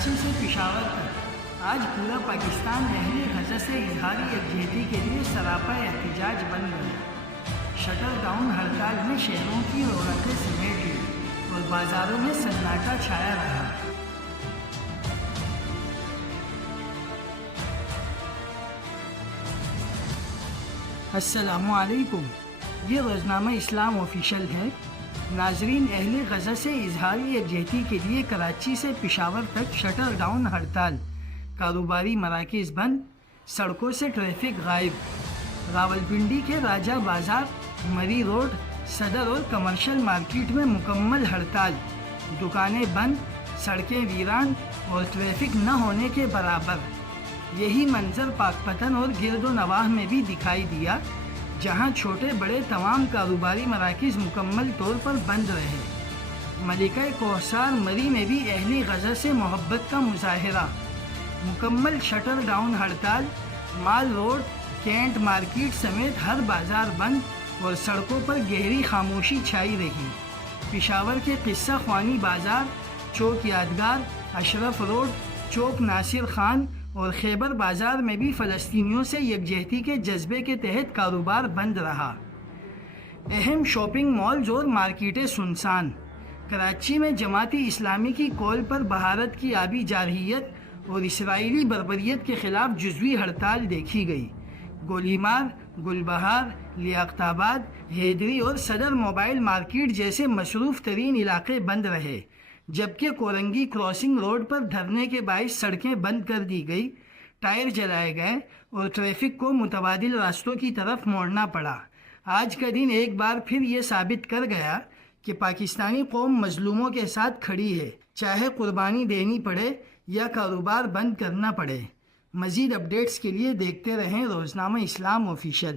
کراچی سے پشاور تک آج پورا پاکستان اہل غزہ سے اظہاری یکجہتی کے لیے سراپا احتجاج بن گیا۔ شٹر ڈاؤن ہڑتال میں شہروں کی رونقیں سمیٹ لی اور بازاروں میں سناٹا چھایا رہا۔ السلام علیکم، یہ روزنامہ اسلام آفیشیل ہے۔ ناظرین، اہل غزہ سے اظہاری یکجہتی کے لیے کراچی سے پشاور تک شٹر ڈاؤن ہڑتال، کاروباری مراکز بند، سڑکوں سے ٹریفک غائب۔ راولپنڈی کے راجہ بازار، مری روڈ، صدر اور کمرشل مارکیٹ میں مکمل ہڑتال، دکانیں بند، سڑکیں ویران اور ٹریفک نہ ہونے کے برابر۔ یہی منظر پاک پتن اور گرد و نواح میں بھی دکھائی دیا، جہاں چھوٹے بڑے تمام کاروباری مراکز مکمل طور پر بند رہے۔ ملکہ کوثر مری میں بھی اہل غزہ سے محبت کا مظاہرہ۔ مکمل شٹر ڈاؤن ہڑتال، مال روڈ، کینٹ مارکیٹ سمیت ہر بازار بند اور سڑکوں پر گہری خاموشی چھائی رہی۔ پشاور کے قصہ خوانی بازار، چوک یادگار، اشرف روڈ، چوک ناصر خان اور خیبر بازار میں بھی فلسطینیوں سے یکجہتی کے جذبے کے تحت کاروبار بند رہا۔ اہم شاپنگ مالز اور مارکیٹیں سنسان۔ کراچی میں جماعتی اسلامی کی کال پر بھارت کی آبی جارحیت اور اسرائیلی بربریت کے خلاف جزوی ہڑتال دیکھی گئی۔ گولی مار، گل بہار، لیاقت آباد، حیدری اور صدر موبائل مارکیٹ جیسے مصروف ترین علاقے بند رہے، جبکہ کورنگی کراسنگ روڈ پر دھرنے کے باعث سڑکیں بند کر دی گئی، ٹائر جلائے گئے اور ٹریفک کو متبادل راستوں کی طرف موڑنا پڑا۔ آج کا دن ایک بار پھر یہ ثابت کر گیا کہ پاکستانی قوم مظلوموں کے ساتھ کھڑی ہے، چاہے قربانی دینی پڑے یا کاروبار بند کرنا پڑے۔ مزید اپڈیٹس کے لیے دیکھتے رہیں روزنامہ اسلام آفیشیل۔